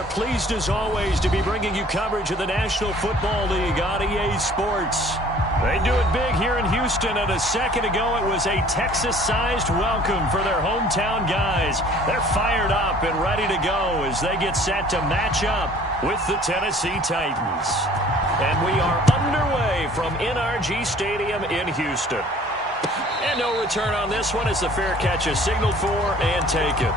are pleased as always to be bringing you coverage of the National Football League on EA Sports. They do it big here in Houston, and a second ago it was a Texas-sized welcome for their hometown guys. They're fired up and ready to go as they get set to match up with the Tennessee Titans. And we are underway from NRG Stadium in Houston. And no return on this one as the fair catch is signaled for and taken.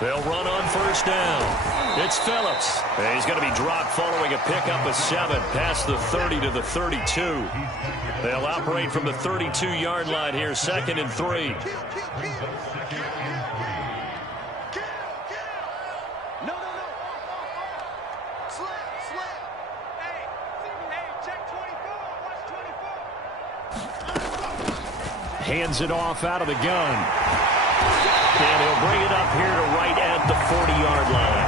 They'll run on first down. It's Phillips. And he's going to be dropped following a pickup of 7 past the 30 to the 32. They'll operate from the 32-yard line here, 2nd and 3. Hands it off out of the gun. And he'll bring it up here to right at the 40-yard line.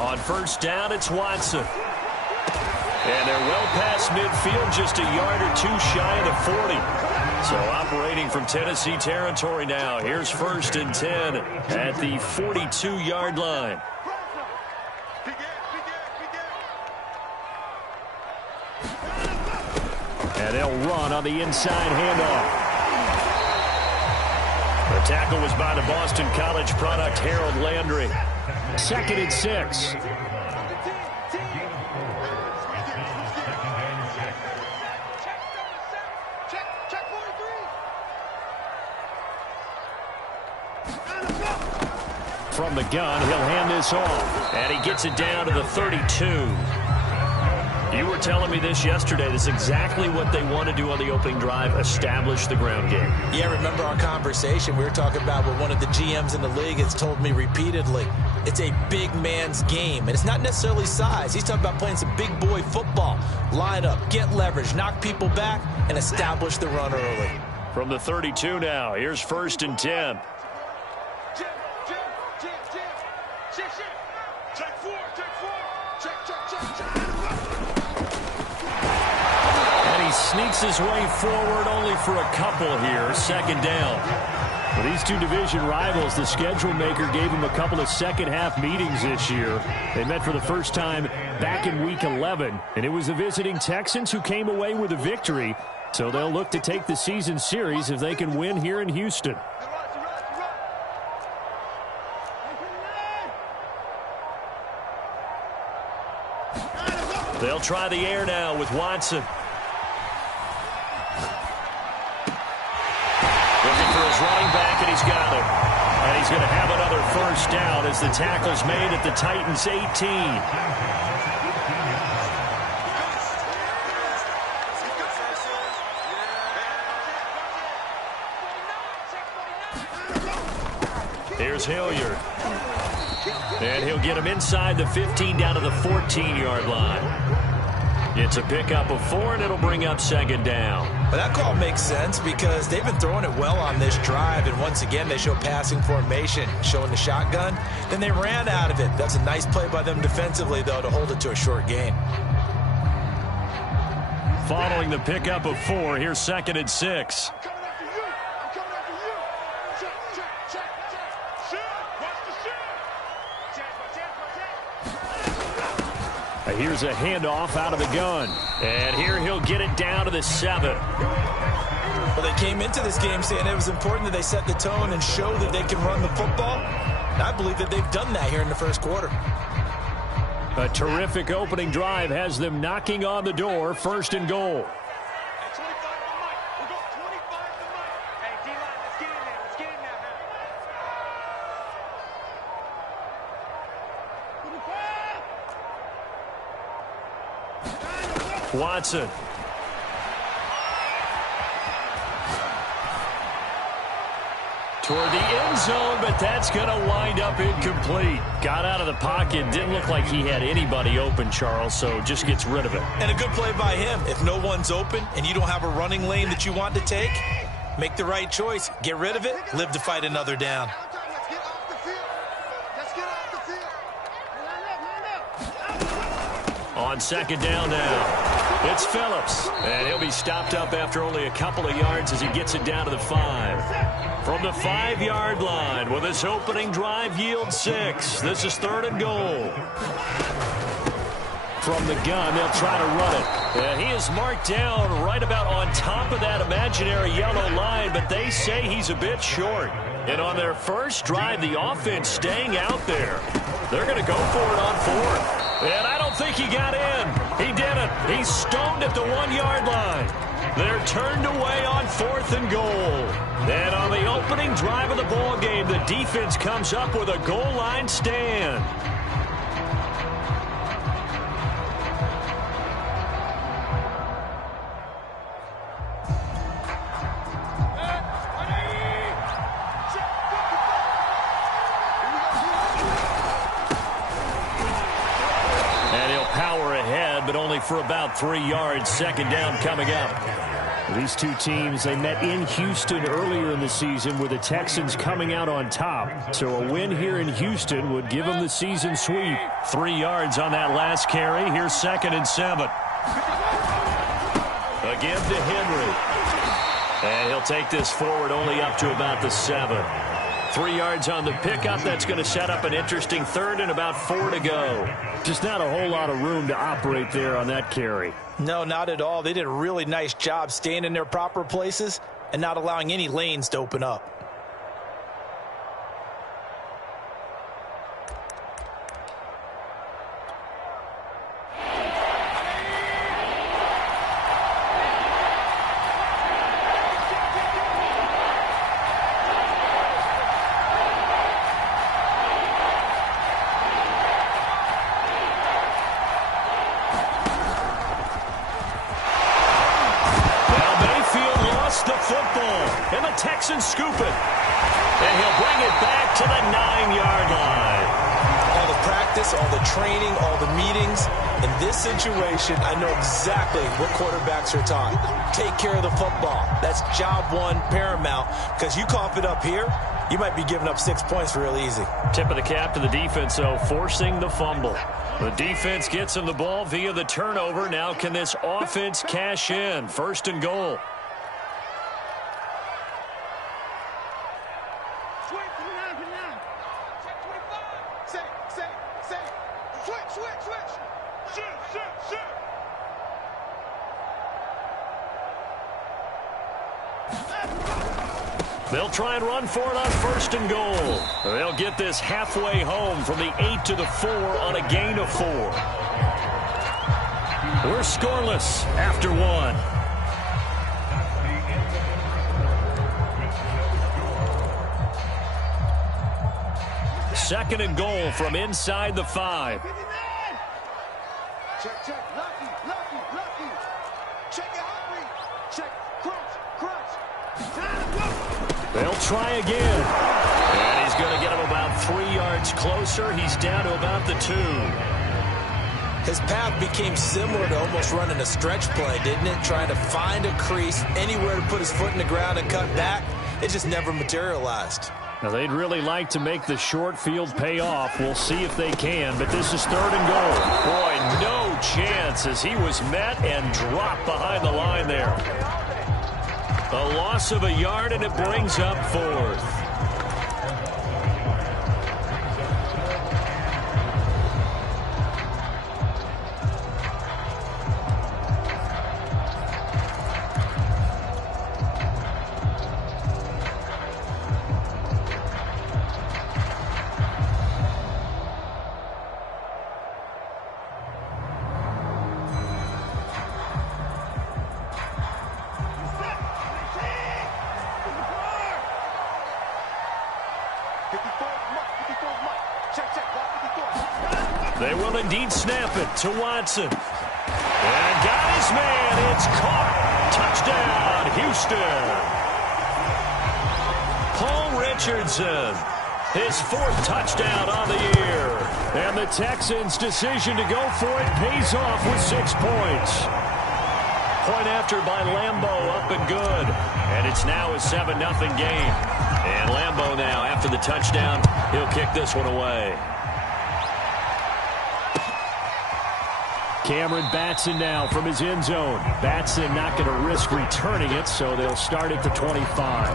On first down, it's Watson. And they're well past midfield, just a yard or two shy of the 40. So operating from Tennessee territory now. Here's 1st and 10 at the 42-yard line. And they'll run on the inside handoff. The tackle was by the Boston College product, Harold Landry. 2nd and 6. From the gun, he'll hand this off. And he gets it down to the 32. You were telling me this yesterday. This is exactly what they want to do on the opening drive, establish the ground game. Yeah, remember our conversation? We were talking about what one of the GMs in the league has told me repeatedly. It's a big man's game, and it's not necessarily size. He's talking about playing some big boy football. Line up, get leverage, knock people back, and establish the run early. From the 32 now, here's 1st and 10. Sneaks his way forward only for a couple here. 2nd down. For these two division rivals, the schedule maker gave them a couple of second-half meetings this year. They met for the first time back in Week 11, and it was the visiting Texans who came away with a victory. So they'll look to take the season series if they can win here in Houston. They'll try the air now with Watson. Running back, and he's got it. And he's going to have another first down as the tackle's made at the Titans' 18. Here's Hilliard. And he'll get him inside the 15 down to the 14-yard line. It's a pickup of 4, and it'll bring up 2nd down. But that call makes sense because they've been throwing it well on this drive, and once again they show passing formation, showing the shotgun. Then they ran out of it. That's a nice play by them defensively, though, to hold it to a short gain. Following the pickup of 4, here's 2nd and 6. Here's a handoff out of the gun. And here he'll get it down to the 7. Well, they came into this game saying it was important that they set the tone and show that they can run the football. And I believe that they've done that here in the first quarter. A terrific opening drive has them knocking on the door. 1st and goal. Watson. Toward the end zone, but that's going to wind up incomplete. Got out of the pocket. Didn't look like he had anybody open, Charles, so just gets rid of it. And a good play by him. If no one's open and you don't have a running lane that you want to take, make the right choice. Get rid of it. Live to fight another down. On second down now, it's Phillips. And he'll be stopped up after only a couple of yards as he gets it down to the 5. From the 5-yard line, with his opening drive yield 6. This is 3rd and goal. From the gun, they'll try to run it. And he is marked down right about on top of that imaginary yellow line, but they say he's a bit short. And on their first drive, the offense staying out there. They're going to go for it on 4th. And I don't think he got in. He didn't. He's stoned at the 1-yard line. They're turned away on 4th and goal. And on the opening drive of the ball game, the defense comes up with a goal line stand. But only for about 3 yards. Second down coming up. These two teams, they met in Houston earlier in the season with the Texans coming out on top. So a win here in Houston would give them the season sweep. 3 yards on that last carry. Here's 2nd and 7. Again to Henry. And he'll take this forward only up to about the 7. 3 yards on the pickup. That's going to set up an interesting 3rd and about 4 to go. Just not a whole lot of room to operate there on that carry. No, not at all. They did a really nice job staying in their proper places and not allowing any lanes to open up. Texans scoop it. And he'll bring it back to the 9-yard line. All the practice, all the training, all the meetings. In this situation, I know exactly what quarterbacks are taught. Take care of the football. That's job one, paramount. Because you cough it up here, you might be giving up 6 points real easy. Tip of the cap to the defense, though, forcing the fumble. The defense gets him the ball via the turnover. Now can this offense cash in? 1st and goal. They'll try and run for it on 1st and goal. They'll get this halfway home from the 8 to the 4 on a gain of 4. We're scoreless after 1. Second and goal from inside the 5. Check, check, lucky. Check it, hungry. Check, crunch. They'll try again. And he's going to get him about 3 yards closer. He's down to about the 2. His path became similar to almost running a stretch play, didn't it? Trying to find a crease, anywhere to put his foot in the ground and cut back. It just never materialized. Now, they'd really like to make the short field pay off. We'll see if they can, but this is 3rd and goal. Boy, no chance as he was met and dropped behind the line there. A loss of a yard, and it brings up 4th. They will indeed snap it to Watson. And got his man. It's caught. Touchdown, Houston. Paul Richardson, his 4th touchdown on the year. And the Texans' decision to go for it pays off with 6 points. Point after by Lambeau, up and good. And it's now a 7-0 game. And Lambeau now, after the touchdown, he'll kick this one away. Cameron Batson now from his end zone. Batson not going to risk returning it, so they'll start at the 25.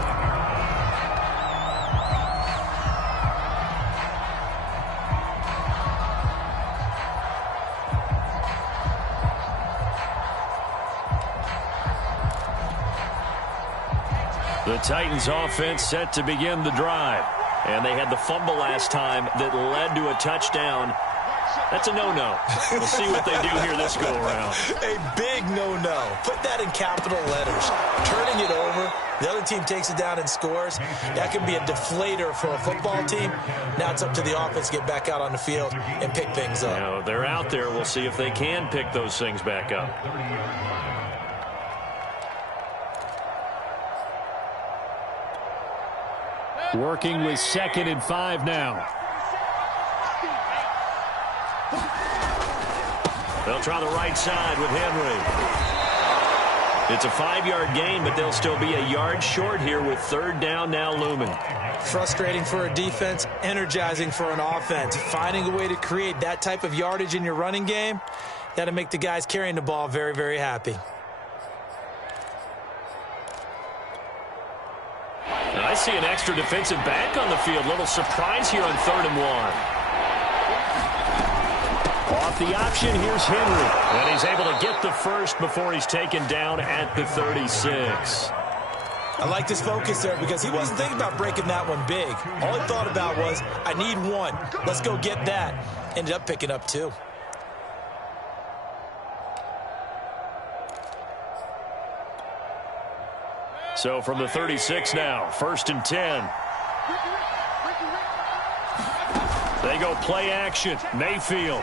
The Titans offense set to begin the drive. And they had the fumble last time that led to a touchdown. That's a no-no. We'll see what they do here this go-around. A big no-no. Put that in capital letters. Turning it over, the other team takes it down and scores. That can be a deflator for a football team. Now it's up to the offense to get back out on the field and pick things up. You know, they're out there. We'll see if they can pick those things back up. Working with 2nd and 5 now. They'll try the right side with Henry. It's a 5-yard gain, but they'll still be a yard short here with 3rd down now looming. Frustrating for a defense, energizing for an offense. Finding a way to create that type of yardage in your running game, that'll make the guys carrying the ball very, very happy. I see an extra defensive back on the field. Little surprise here on 3rd and 1. Off the option, here's Henry. And he's able to get the first before he's taken down at the 36. I like this focus there because he wasn't thinking about breaking that one big. All he thought about was, I need 1. Let's go get that. Ended up picking up 2. So from the 36 now, 1st and 10. They go play action. Mayfield.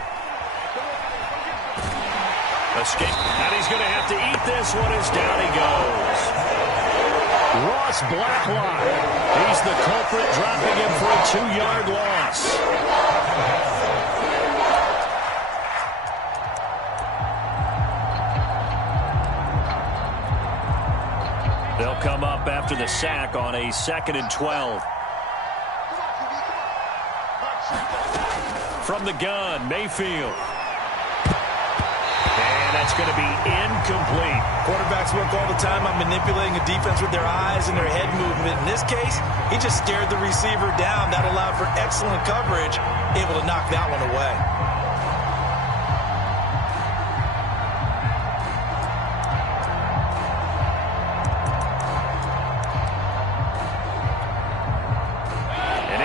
Escape. And he's going to have to eat this one as down he goes. Ross Blacklock. He's the culprit, dropping him for a 2-yard loss. They'll come up after the sack on a 2nd and 12. From the gun, Mayfield. And that's going to be incomplete. Quarterbacks work all the time on manipulating a defense with their eyes and their head movement. In this case, he just stared the receiver down. That allowed for excellent coverage, able to knock that one away.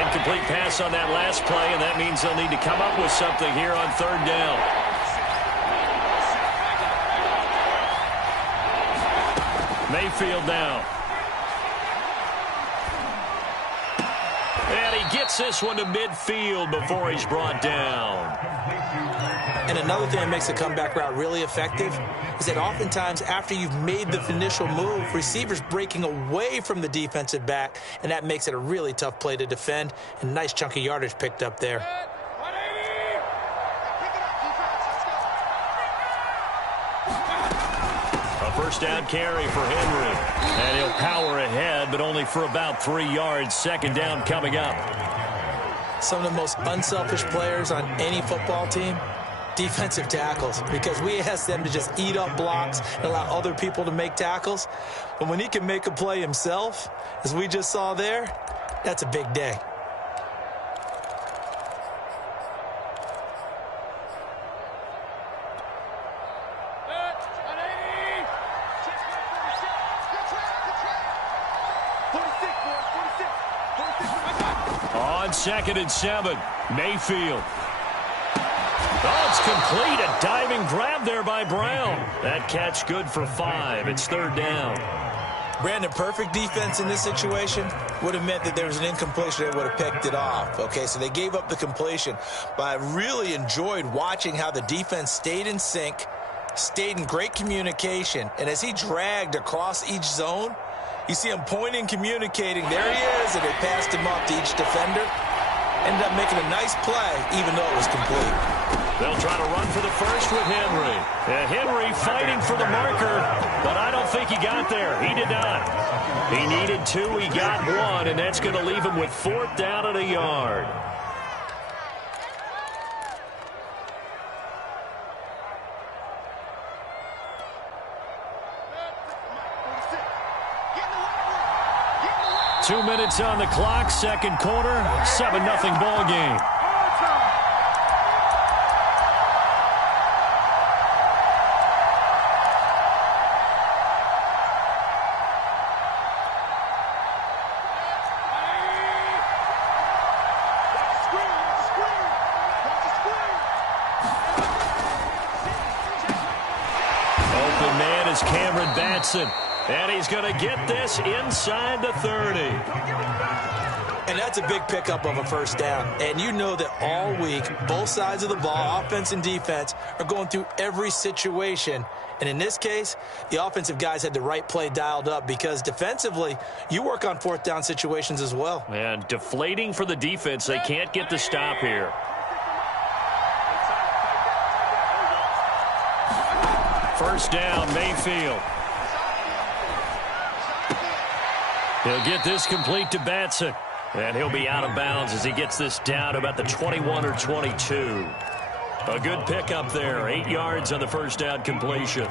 Incomplete pass on that last play, and that means they'll need to come up with something here on 3rd down. Mayfield now. And he gets this one to midfield before he's brought down. And another thing that makes a comeback route really effective is that oftentimes after you've made the initial move, receivers breaking away from the defensive back, and that makes it a really tough play to defend. And nice chunky yardage picked up there. A 1st down carry for Henry. And he'll power ahead, but only for about 3 yards. 2nd down coming up. Some of the most unselfish players on any football team, defensive tackles, because we ask them to just eat up blocks and allow other people to make tackles. But when he can make a play himself, as we just saw there, that's a big day. On 2nd and 7, Mayfield. Oh, it's complete. A diving grab there by Brown. That catch good for 5. It's 3rd down. Brandon, perfect defense in this situation would have meant that there was an incompletion. They would have picked it off. Okay, so they gave up the completion. But I really enjoyed watching how the defense stayed in sync, stayed in great communication. And as he dragged across each zone, you see him pointing, communicating. There he is, and they passed him off to each defender. Ended up making a nice play, even though it was complete. They'll try to run for the first with Henry. Henry fighting for the marker, but I don't think he got there. He did not. He needed 2. He got 1, and that's going to leave him with 4th down and a yard. Two minutes on the clock, second quarter, 7-0 ball game. Open man is Cameron Batson. And he's going to get this inside the 30. And that's a big pickup of a first down. And you know that all week, both sides of the ball, offense and defense, are going through every situation. And in this case, the offensive guys had the right play dialed up because defensively, you work on 4th down situations as well. And deflating for the defense. They can't get the stop here. First down, Mayfield. He'll get this complete to Batson. And he'll be out of bounds as he gets this down about the 21 or 22. A good pickup there. 8 yards on the first down completion.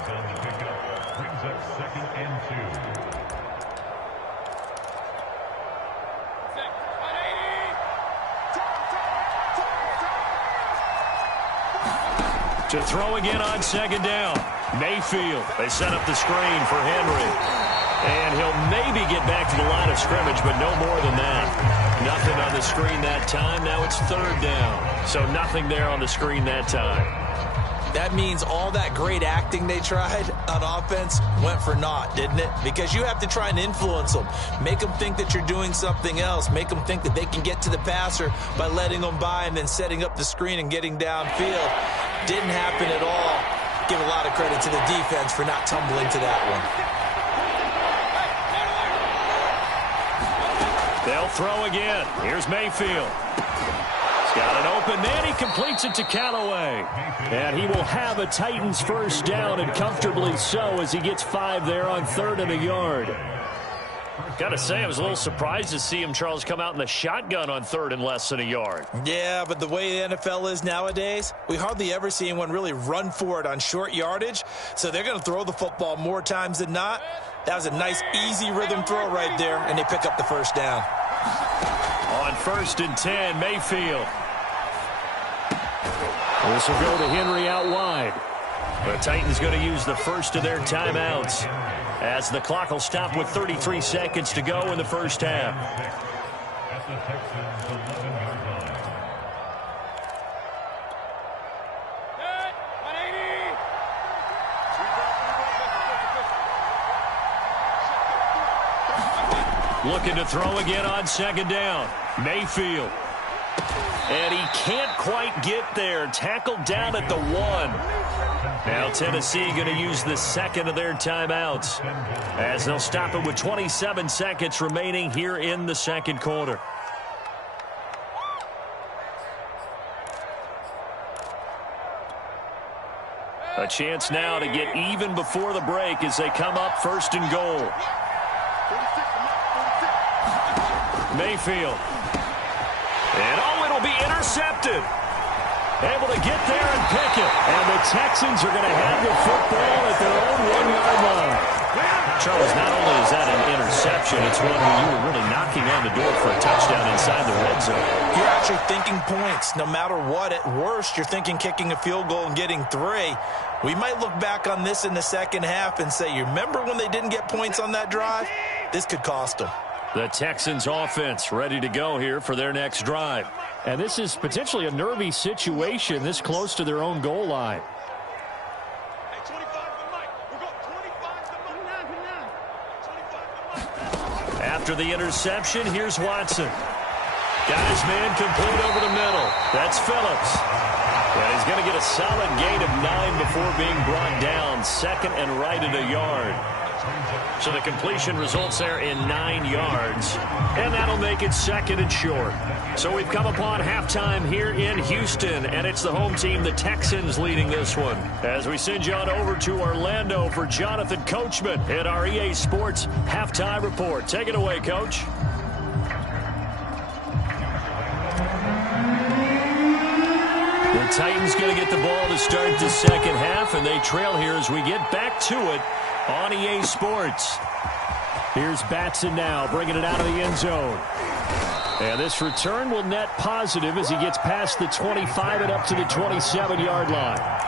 To throw again on second down. Mayfield. They set up the screen for Henry. And he'll maybe get back to the line of scrimmage, but no more than that. Nothing on the screen that time. Now it's 3rd down. So nothing there on the screen that time. That means all that great acting they tried on offense went for naught, didn't it? Because you have to try and influence them. Make them think that you're doing something else. Make them think that they can get to the passer by letting them by and then setting up the screen and getting downfield. Didn't happen at all. Give a lot of credit to the defense for not tumbling to that one. They'll throw again. Here's Mayfield. He's got an open man. He completes it to Callaway. And he will have a Titans first down, and comfortably so, as he gets 5 there on 3rd and a yard. Got to say, I was a little surprised to see him, Charles, come out in the shotgun on 3rd and less than a yard. Yeah, but the way the NFL is nowadays, we hardly ever see anyone really run for it on short yardage. So they're going to throw the football more times than not. That was a nice, easy rhythm throw right there, and they pick up the first down. On 1st and 10, Mayfield. This will go to Henry out wide. The Titans going to use the first of their timeouts as the clock will stop with 33 seconds to go in the first half. Looking to throw again on second down. Mayfield. And he can't quite get there. Tackled down at the 1. Now Tennessee going to use the second of their timeouts as they'll stop it with 27 seconds remaining here in the second quarter. A chance now to get even before the break as they come up 1st and goal. Mayfield. And it'll be intercepted. Able to get there and pick it. And the Texans are going to have the football at their own 1-yard line. Charles, not only is that an interception, it's one where you were really knocking on the door for a touchdown inside the red zone. You're actually thinking points. No matter what, at worst, you're thinking kicking a field goal and getting 3. We might look back on this in the second half and say, you remember when they didn't get points on that drive? This could cost them. The Texans offense ready to go here for their next drive. And this is potentially a nervy situation this close to their own goal line. After the interception, here's Watson. Got his man complete over the middle. That's Phillips. And he's going to get a a solid gain of 9 before being brought down. Second and right at a yard. So the completion results there in 9 yards. And that'll make it second and short. So we've come upon halftime here in Houston. And it's the home team, the Texans, leading this one. As we send you on over to Orlando for Jonathan Coachman at our EA Sports Halftime Report. Take it away, Coach. The Titans going to get the ball to start the second half, and they trail here as we get back to it on EA Sports. Here's Batson now, bringing it out of the end zone. And this return will net positive as he gets past the 25 and up to the 27-yard line.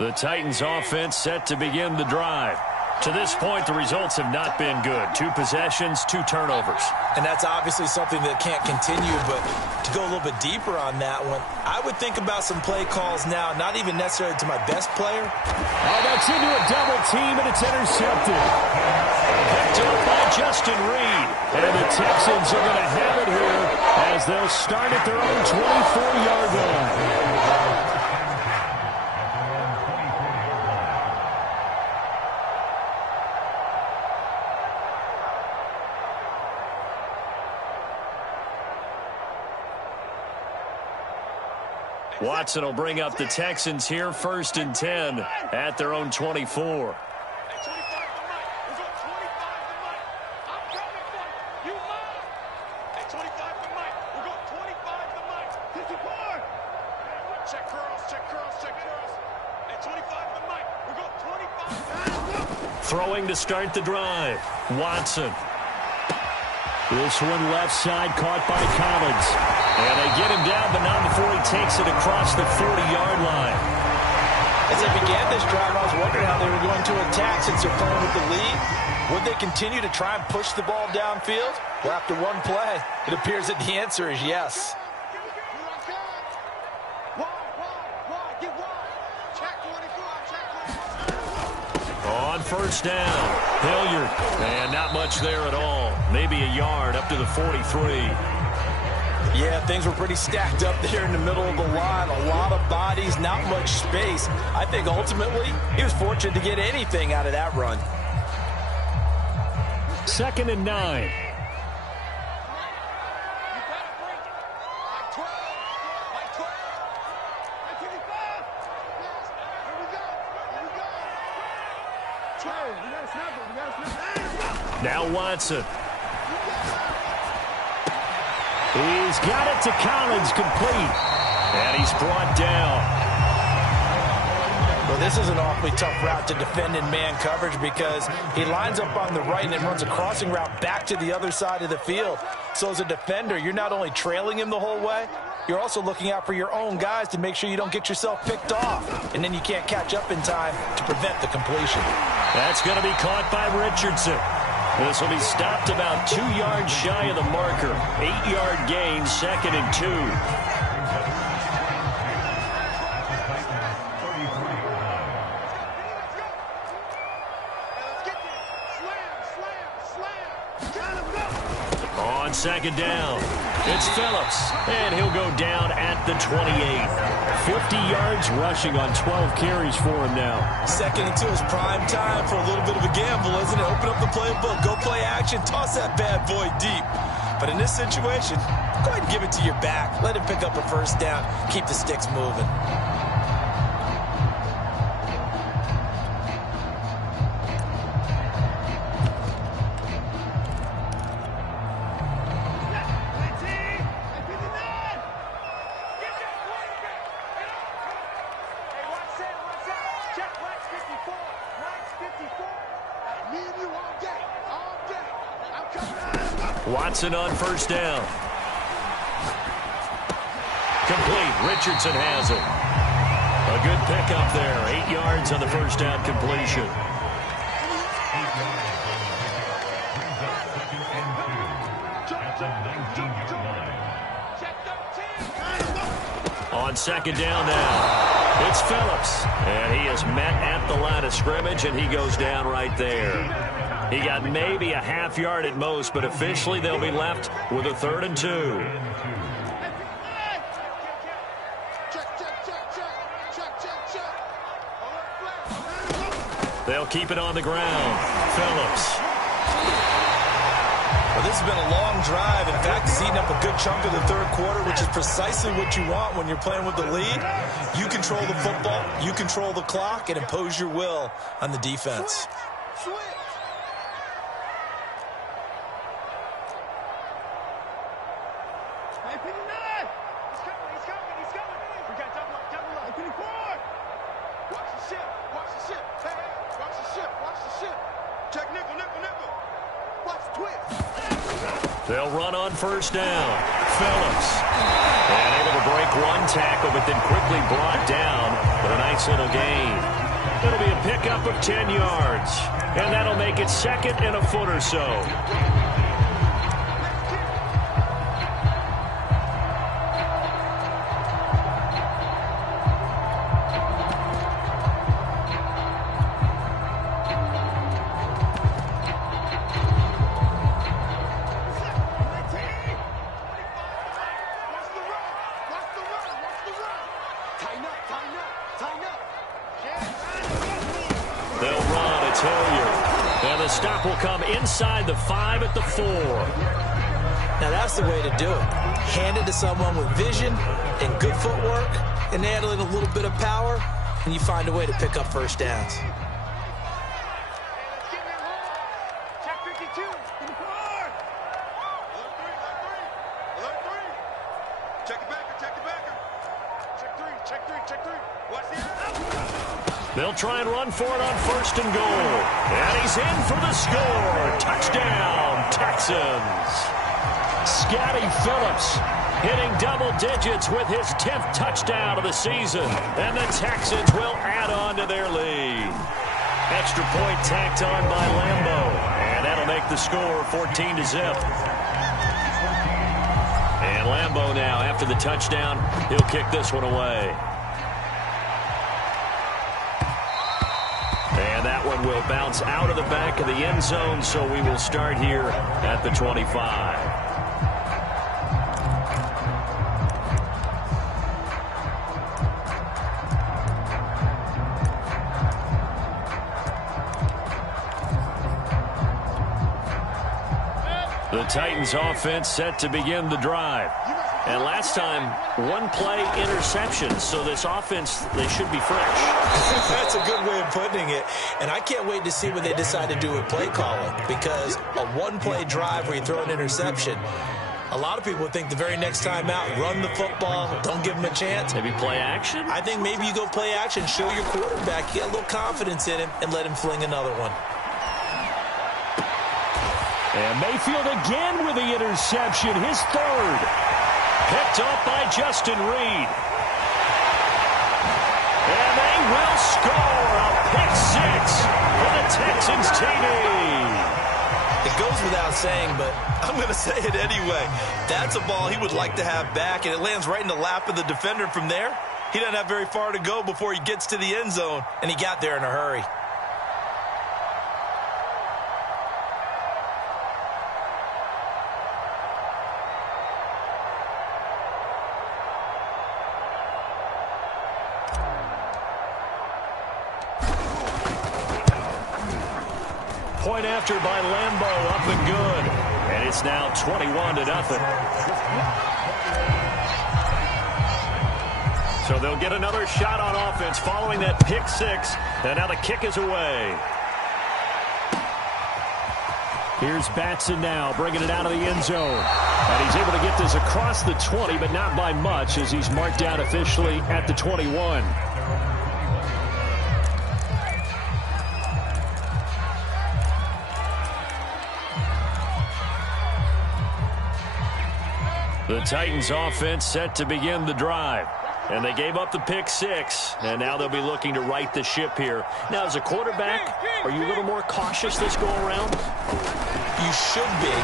The Titans offense set to begin the drive. To this point, the results have not been good. 2 possessions, 2 turnovers. And that's obviously something that can't continue, but to go a little bit deeper on that one, I would think about some play calls now, not even necessarily to my best player. Oh, that's into a double team, and it's intercepted. Picked up by Justin Reed. And the Texans are going to have it here as they'll start at their own 24-yard line. Watson will bring up the Texans here, 1st and 10 at their own 24. Throwing to start the drive. Watson. This one left side caught by Collins. And they get him down, but not before he takes it across the 40-yard line. As they began this drive, I was wondering how they were going to attack since they're playing with the lead. Would they continue to try and push the ball downfield? Well, after one play, it appears that the answer is yes. On 1st down, Hilliard. And not much there at all. Maybe a yard up to the 43. Yeah, things were pretty stacked up there in the middle of the line. A lot of bodies, not much space. I think ultimately he was fortunate to get anything out of that run. 2nd and 9. Now Watson. He's got it to Collins, complete. And he's brought down. Well, this is an awfully tough route to defend in man coverage because he lines up on the right and then runs a crossing route back to the other side of the field. So as a defender, you're not only trailing him the whole way, you're also looking out for your own guys to make sure you don't get yourself picked off. And then you can't catch up in time to prevent the completion. That's going to be caught by Richardson. This will be stopped about 2 yards shy of the marker. 8-yard gain, 2nd and 2. On 2nd down, it's Phillips, and he'll go down at the 28. 50 yards rushing on 12 carries for him now. 2nd and 2 is prime time for a little bit of a gamble, isn't it? Open up the playbook, go play action, toss that bad boy deep. But in this situation, go ahead and give it to your back. Let him pick up a 1st down, keep the sticks moving. Watson on 1st down. Complete. Richardson has it. A good pickup there. 8 yards on the 1st down completion. On second down now, it's Phillips. And he is met at the line of scrimmage, and he goes down right there. He got maybe a half yard at most, but officially they'll be left with a 3rd and 2. They'll keep it on the ground. Phillips. Well, this has been a long drive. In fact, it's eaten up a good chunk of the 3rd quarter, which is precisely what you want when you're playing with the lead. You control the football, you control the clock, and impose your will on the defense. They'll run on first down. Phillips. And able to break one tackle, but then quickly brought down. But a nice little gain. It'll be a pickup of 10 yards. And that'll make it 2nd and a foot or so. Stop will come inside the 5 at the 4. Now that's the way to do it. Hand it to someone with vision and good footwork, and add in a little bit of power, and you find a way to pick up first downs. They'll try and run for it on 1st and goal. And he's in for the score. Touchdown, Texans. Scotty Phillips hitting double digits with his 10th touchdown of the season. And the Texans will add on to their lead. Extra point tacked on by Lambo. And that'll make the score 14-0. And Lambo now, after the touchdown, he'll kick this one away. And that one will bounce out of the back of the end zone, so we will start here at the 25. The Titans offense set to begin the drive. And last time, one play interception. So this offense, they should be fresh. That's a good way of putting it. And I can't wait to see what they decide to do with play calling. Because a one-play drive where you throw an interception, a lot of people think the very next time out, run the football, don't give them a chance. Maybe play action? I think maybe you go play action, show your quarterback, get a little confidence in him, and let him fling another one. And Mayfield again with the interception, his 3rd. Picked off by Justin Reed. And they will score a pick 6 for the Texans TD. It goes without saying, but I'm going to say it anyway. That's a ball he would like to have back, and it lands right in the lap of the defender. From there, he doesn't have very far to go before he gets to the end zone, and he got there in a hurry. Point after by Lambo, up and good. And it's now 21-0. So they'll get another shot on offense following that pick 6. And now the kick is away. Here's Batson now, bringing it out of the end zone. And he's able to get this across the 20, but not by much, as he's marked down officially at the 21. The Titans offense set to begin the drive. And they gave up the pick 6, and now they'll be looking to right the ship here. Now, as a quarterback, are you a little more cautious this go-around? You should be,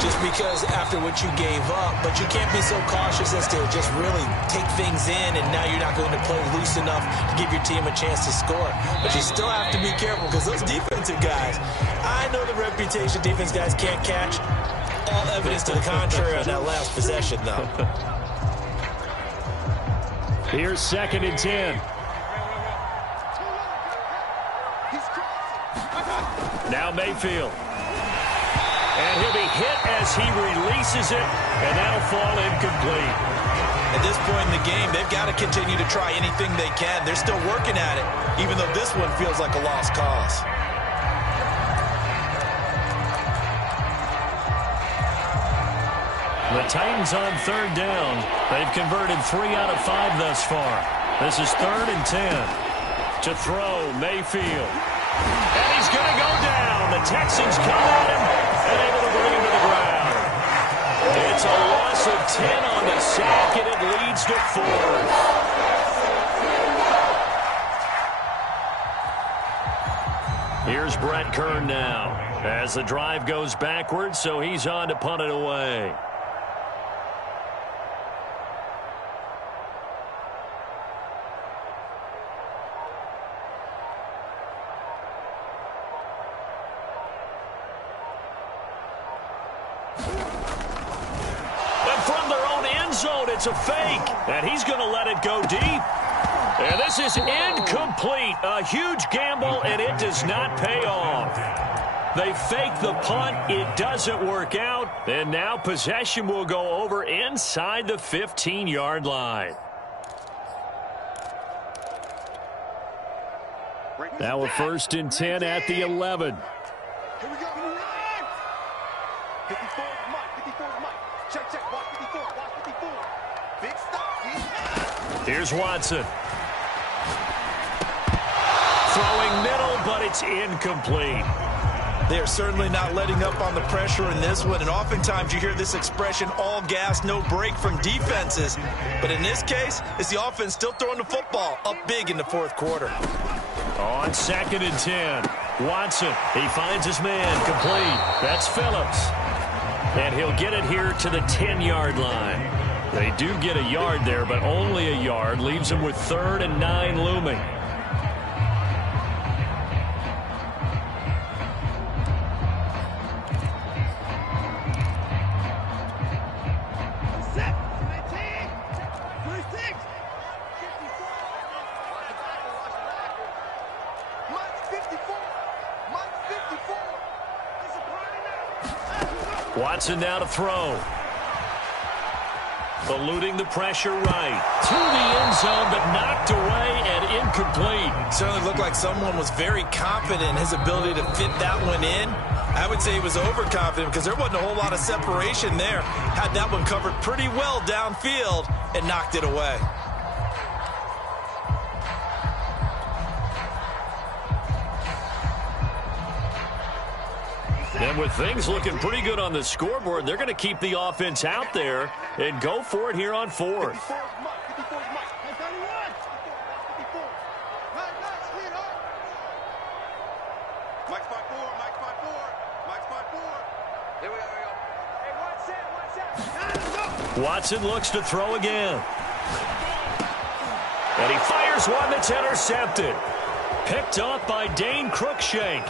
just because after what you gave up, but you can't be so cautious as to just really take things in, and now you're not going to play loose enough to give your team a chance to score. But you still have to be careful, because those defensive guys, I know the reputation defense guys can't catch. All evidence to the contrary on that last possession, though. Here's 2nd and 10. Now Mayfield. And he'll be hit as he releases it, and that'll fall incomplete. At this point in the game, they've got to continue to try anything they can. They're still working at it, even though this one feels like a lost cause. The Titans on 3rd down. They've converted 3 out of 5 thus far. This is 3rd and 10. To throw, Mayfield. And he's going to go down. The Texans come at him and able to bring him to the ground. It's a loss of 10 on the sack, and it leads to 4th. Here's Brett Kern now as the drive goes backwards, so he's on to punt it away. It's a fake, and he's going to let it go deep. And this is incomplete. A huge gamble, and it does not pay off. They fake the punt. It doesn't work out. And now possession will go over inside the 15-yard line. Now a 1st and 10 at the 11. Here we go. 54 is Mike. 54 is Mike. Check, check. Watch 54. Watch 54. Big stop. Here's Watson. Throwing middle, but it's incomplete. They are certainly not letting up on the pressure in this one, and oftentimes you hear this expression, all gas, no break from defenses. But in this case, it's the offense still throwing the football up big in the 4th quarter. On 2nd and 10, Watson, he finds his man, complete. That's Phillips. And he'll get it here to the 10-yard line. They do get a yard there, but only a yard. Leaves them with 3rd and 9 looming. Watson now to throw. Eluding the pressure right. To the end zone, but knocked away and incomplete. Certainly looked like someone was very confident in his ability to fit that one in. I would say he was overconfident because there wasn't a whole lot of separation there. Had that one covered pretty well downfield and knocked it away. And with things looking pretty good on the scoreboard, they're going to keep the offense out there and go for it here on 4th. Watson looks to throw again. And he fires one that's intercepted. Picked off by Dane Cruikshank.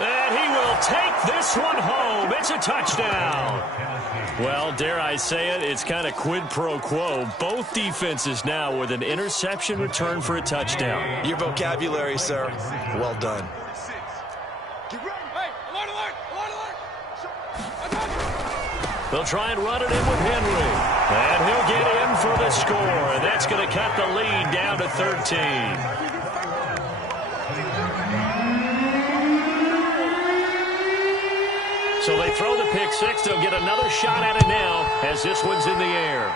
And he will take this one home. It's a touchdown. Well, dare I say it, it's kind of quid pro quo. Both defenses now with an interception return for a touchdown. Your vocabulary, sir. Well done. They'll try and run it in with Henry. And he'll get in for the score. And that's going to cut the lead down to 13. So they throw the pick six. They'll get another shot at it now as this one's in the air.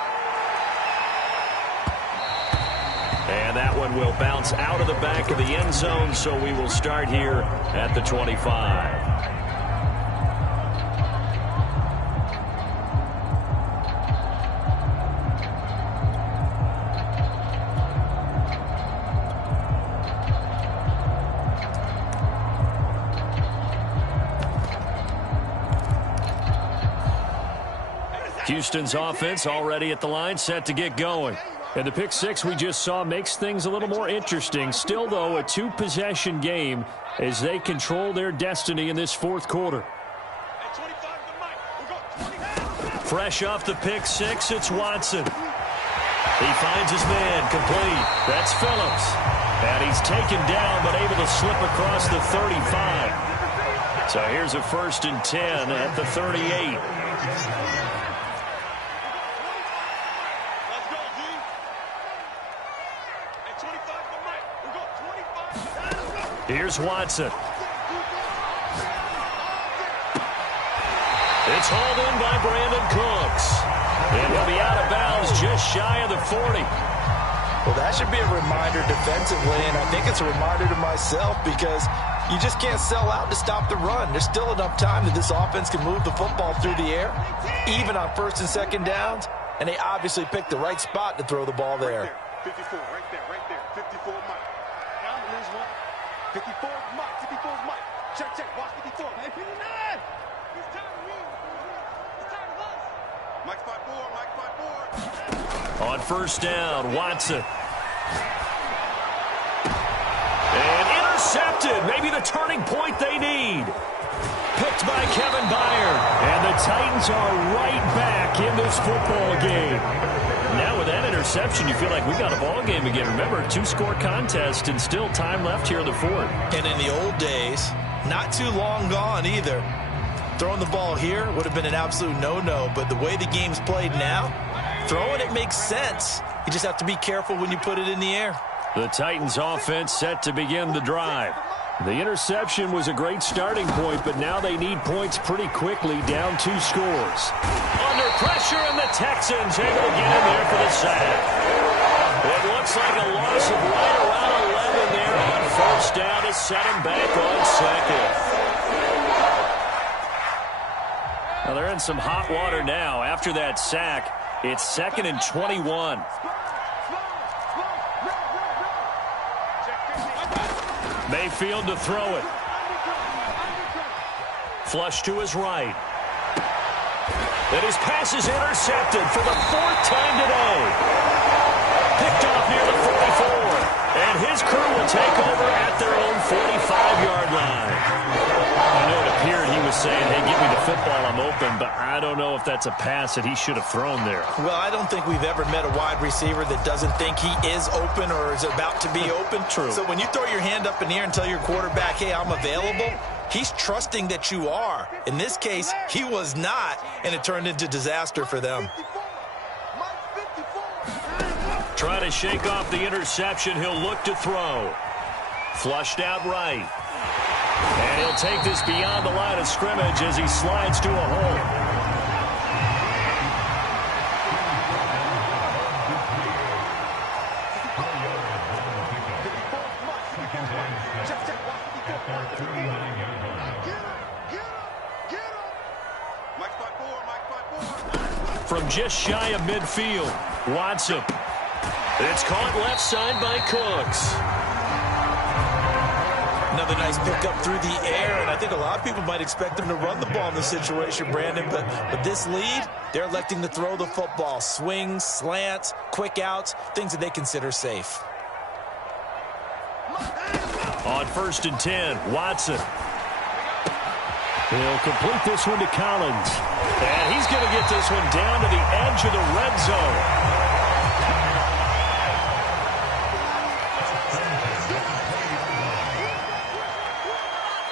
And that one will bounce out of the back of the end zone, so we will start here at the 25. Houston's offense already at the line, set to get going. And the pick six we just saw makes things a little more interesting. Still, though, a two-possession game as they control their destiny in this fourth quarter. Fresh off the pick six, it's Watson. He finds his man, complete. That's Phillips. And he's taken down, but able to slip across the 35. So here's a 1st and 10 at the 38. Here's Watson. It's hauled in by Brandon Cooks. And he'll be out of bounds just shy of the 40. Well, that should be a reminder defensively, and I think it's a reminder to myself because you just can't sell out to stop the run. There's still enough time that this offense can move the football through the air, even on 1st and 2nd downs, and they obviously picked the right spot to throw the ball there. 54, right there. 54, Mike. Now lose one. 54, Mike. 54's Mike. Check. Watch 54. Hey, 59. He's tired of me. He's tired of us. Mike 5-4. On 1st down, Watson. And intercepted. Maybe the turning point they need. Picked by Kevin Byard. And the Titans are right back in this football game. Now with that interception, you feel like we got a ball game again. Remember, 2-score contest and still time left here in the fourth. And in the old days, not too long gone either. Throwing the ball here would have been an absolute no-no, but the way the game's played now, throwing it makes sense. You just have to be careful when you put it in the air. The Titans offense set to begin the drive. The interception was a great starting point, but now they need points pretty quickly, down 2 scores. Under pressure, and the Texans able to get in there for the sack. It looks like a loss of right around 11 there on 1st down to set him back on 2nd. Now they're in some hot water now. After that sack, it's 2nd and 21. Mayfield to throw it. Flush to his right. And his pass is intercepted for the 4th time today. Picked off near the 44. And his crew will take over at their own 45-yard line. I know it appeared he was saying, hey, give me the football, I'm open, but I don't know if that's a pass that he should have thrown there. Well, I don't think we've ever met a wide receiver that doesn't think he is open or is about to be open. True. So when you throw your hand up in the air and tell your quarterback, hey, I'm available, he's trusting that you are. In this case, he was not, and it turned into disaster for them. Trying to shake off the interception, he'll look to throw. Flushed out right. And he'll take this beyond the line of scrimmage as he slides to a hole. From just shy of midfield, Watson. It's caught left side by Cooks. Another nice pickup through the air, and I think a lot of people might expect them to run the ball in this situation, Brandon, but with this lead, they're electing to throw the football. Swings, slants, quick outs, things that they consider safe. On 1st and 10, Watson. He'll complete this one to Collins. And he's going to get this one down to the edge of the red zone.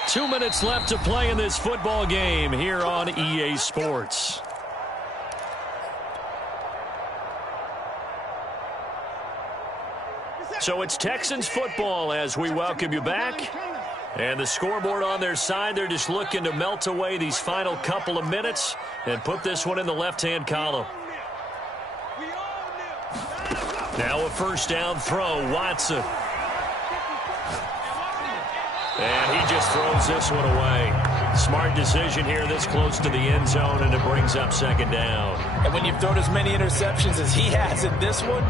2 minutes left to play in this football game here on EA Sports. So it's Texans football as we welcome you back. And the scoreboard on their side, they're just looking to melt away these final couple of minutes and put this one in the left-hand column. Now a 1st down throw, Watson. And he just throws this one away. Smart decision here this close to the end zone, and it brings up 2nd down. And when you've thrown as many interceptions as he has in this one,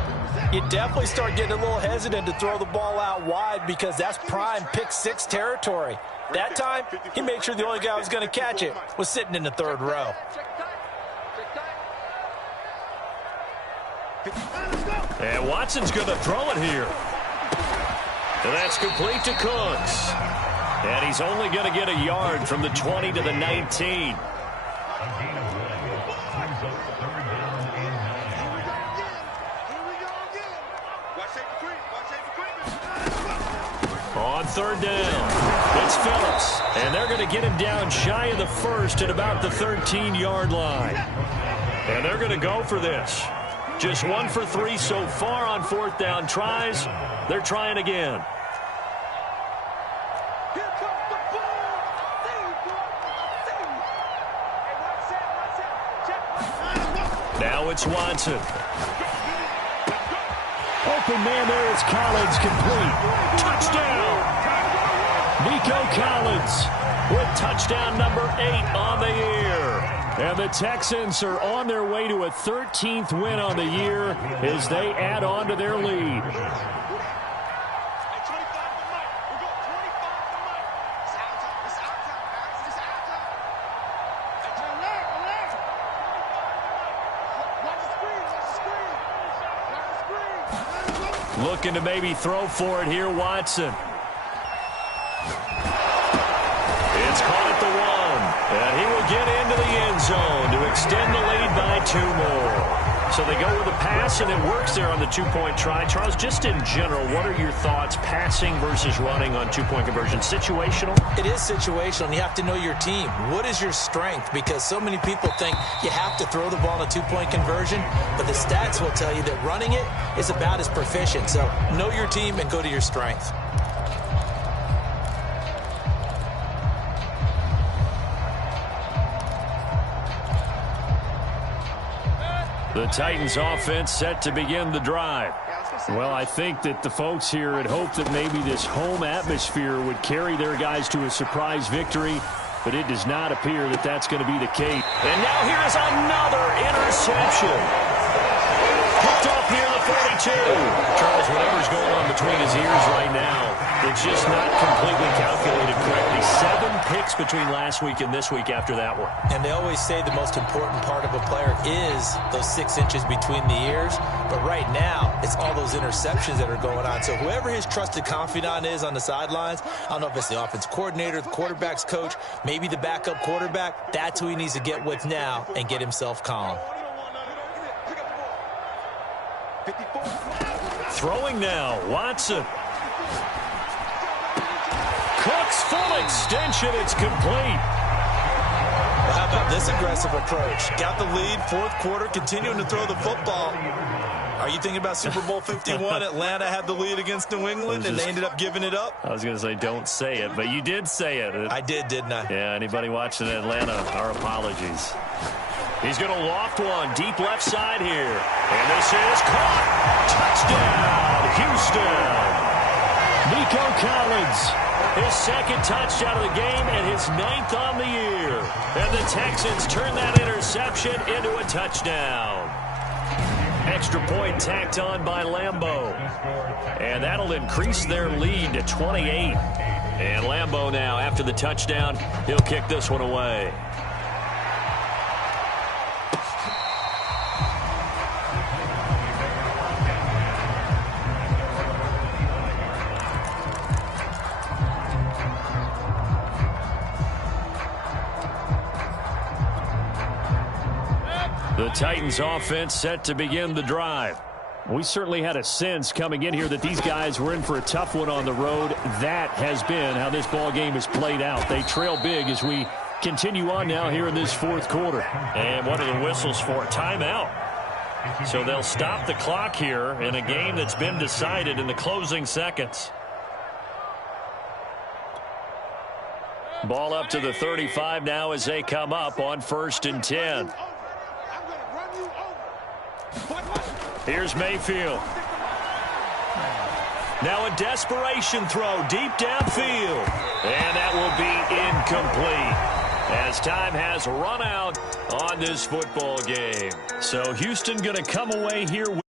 you definitely start getting a little hesitant to throw the ball out wide because that's prime pick 6 territory. That time, he made sure the only guy who was going to catch it was sitting in the 3rd row. And Watson's going to throw it here. And that's complete to Cooks. And he's only going to get a yard from the 20 to the 19. On third down, it's Phillips. And they're going to get him down shy of the first at about the 13-yard line. And they're going to go for this. Just 1 for 3 so far on fourth down tries. They're trying again. Now it's Watson. Open man there is Collins, complete. Touchdown! Nico Collins with touchdown number 8 on the year. And the Texans are on their way to a 13th win on the year as they add on to their lead. Looking to maybe throw for it here, Watson. It's caught at the 1. And he will get into the end zone to extend the lead by 2 more. So they go with a pass, and it works there on the 2-point try. Charles, just in general, what are your thoughts passing versus running on 2-point conversion? Situational? It is situational, and you have to know your team. What is your strength? Because so many people think you have to throw the ball in a 2-point conversion, but the stats will tell you that running it is about as proficient. So know your team and go to your strength. The Titans offense set to begin the drive. Well, I think that the folks here had hoped that maybe this home atmosphere would carry their guys to a surprise victory, but it does not appear that that's going to be the case. And now here is another interception. Picked off near the 42. Charles, whatever's going on between his ears right now, it's just not completely calculated correctly. 7 picks between last week and this week after that one. And they always say the most important part of a player is those 6 inches between the ears. But right now, it's all those interceptions that are going on. So whoever his trusted confidant is on the sidelines, I don't know if it's the offense coordinator, the quarterback's coach, maybe the backup quarterback, that's who he needs to get with now and get himself calm. Throwing now, Watson. Cooks full extension, it's complete. Well, how about this aggressive approach? Got the lead, fourth quarter, continuing to throw the football. Are you thinking about Super Bowl 51? Atlanta had the lead against New England, and they ended up giving it up? I was going to say, don't say it, but you did say it. I did, didn't I? Yeah, anybody watching Atlanta, our apologies. He's going to loft one, deep left side here. And this is caught. Touchdown, Houston. Nico Collins. His second touchdown of the game and his 9th on the year. And the Texans turn that interception into a touchdown. Extra point tacked on by Lambeau. And that'll increase their lead to 28. And Lambeau now, after the touchdown, he'll kick this one away. The Titans offense set to begin the drive. We certainly had a sense coming in here that these guys were in for a tough one on the road. That has been how this ball game has played out. They trail big as we continue on now here in this fourth quarter. And what are the whistles for? Timeout. So they'll stop the clock here in a game that's been decided in the closing seconds. Ball up to the 35 now as they come up on 1st and 10. Here's Mayfield. Now a desperation throw deep downfield. And that will be incomplete as time has run out on this football game. So Houston going to come away here with